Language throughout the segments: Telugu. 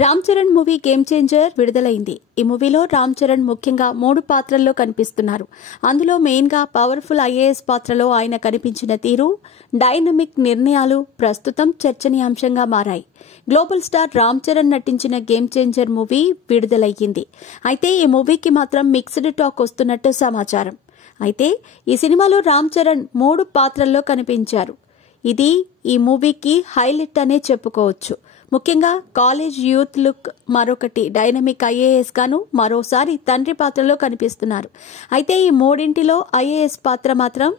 Ram Charan movie game changer విడుదలైంది. ఈ మూవీలో రామ్ చరణ్ ముఖ్యంగా 3 పాత్రల్లో కనిపిస్తున్నారు. అందులో మెయిన్ గా పవర్ఫుల్ ఐఏఎస్ పాత్రలో ఆయన కనిపించిన తీరు, డైనమిక్ నిర్ణయాలు ప్రస్తుతం చర్చనీయాంశంగా మారాయి. గ్లోబల్ స్టార్ రామ్ చరణ్ నటించిన గేమ్ చేంజర్ మూవీ విడుదలయ్యింది. అయితే ఈ మూవీకి మాత్రం మిక్స్డ్ టాక్ వస్తున్నట్టు సమాచారం. అయితే ఈ సినిమాలో రామ్ చరణ్ 3 పాత్రల్లో కనిపించారు. ఇది ఈ మూవీకి హైలైట్ అనే చెప్పుకోవచ్చు. ముఖ్యంగా కాలేజ్ యూత్ లుక్, మరొకటి డైనమిక్ ఐఏఎస్ గాను, మరోసారి తండ్రి పాత్రలో కనిపిస్తున్నారు. అయితే ఈ మూడింటిలో ఐఏఎస్ పాత్ర మాత్రం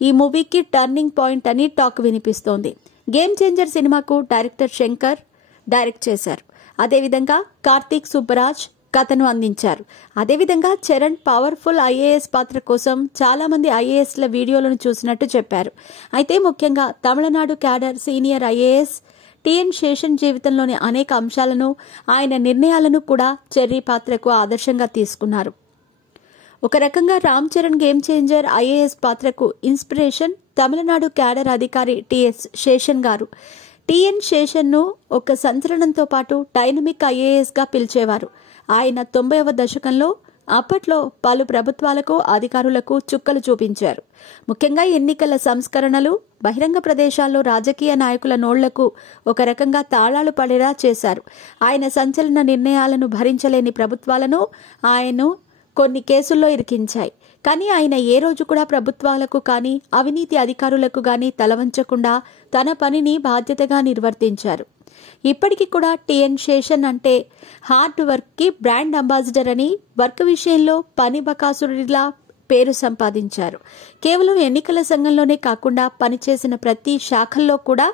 ఈ మూవీకి టర్నింగ్ పాయింట్ అని టాక్ వినిపిస్తోంది. గేమ్ చేంజర్ సినిమాకు డైరెక్టర్ శంకర్ డైరెక్ట్ చేశారు. అదేవిధంగా కార్తీక్ సుబ్బరాజ్ కథను అందించారు. అదేవిధంగా చరణ్ పవర్ఫుల్ ఐఏఎస్ పాత్ర కోసం చాలా మంది ఐఏఎస్ల వీడియోలను చూసినట్టు చెప్పారు. అయితే ముఖ్యంగా Tamil Nadu cadre senior IAS TN Seshan జీవితంలోని అనేక అంశాలను, ఆయన నిర్ణయాలను కూడా చెర్రీ పాత్రకు ఆదర్శంగా తీసుకున్నారు. ఒక రకంగా Ram Charan game changer IAS పాత్రకు ఇన్స్పిరేషన్ తమిళనాడు క్యాడర్ అధికారి టిఎస్ శేషన్ గారు. టిఎన్ శేషన్ను ఒక సంచలనంతో పాటు డైనమిక్ ఐఏఎస్ గా పిలిచేవారు. ఆయన 90వ దశకంలో అప్పట్లో పలు ప్రభుత్వాలకు, అధికారులకు చుక్కలు చూపించారు. ముఖ్యంగా ఎన్నికల సంస్కరణలు, బహిరంగ ప్రదేశాల్లో రాజకీయ నాయకుల నోళ్లకు ఒక రకంగా తాళాలు పడేలా చేశారు. ఆయన సంచలన నిర్ణయాలను భరించలేని ప్రభుత్వాలను ఆయన కొన్ని కేసుల్లో ఇరికించాయి. కానీ ఆయన ఏ రోజు కూడా ప్రభుత్వాలకు కానీ, అవినీతి అధికారులకు కానీ తలవంచకుండా తన పనిని బాధ్యతగా నిర్వర్తించారు. ఇప్పటికీ కూడా టిఎన్ శేషన్ అంటే హార్డ్ వర్క్ కి బ్రాండ్ అంబాసిడర్ అని, వర్క్ విషయంలో పని బకాసురుడిలా పేరు సంపాదించారు. కేవలం ఎన్నికల సంఘంలోనే కాకుండా పనిచేసిన ప్రతి శాఖల్లో కూడా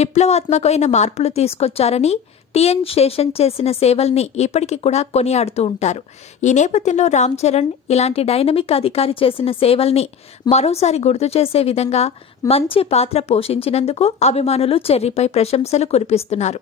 విప్లవాత్మకమైన మార్పులు తీసుకొచ్చారని, టిఎన్ శేషన్ చేసిన సేవల్ని ఇప్పటికీ కూడా కొనియాడుతూ ఉంటారు. ఈ నేపథ్యంలో రామ్ చరణ్ ఇలాంటి డైనమిక్ అధికారి చేసిన సేవల్ని మరోసారి గుర్తు చేసే విధంగా మంచి పాత్ర పోషించినందుకు అభిమానులు చెర్రీపై ప్రశంసలు కురిపిస్తున్నారు.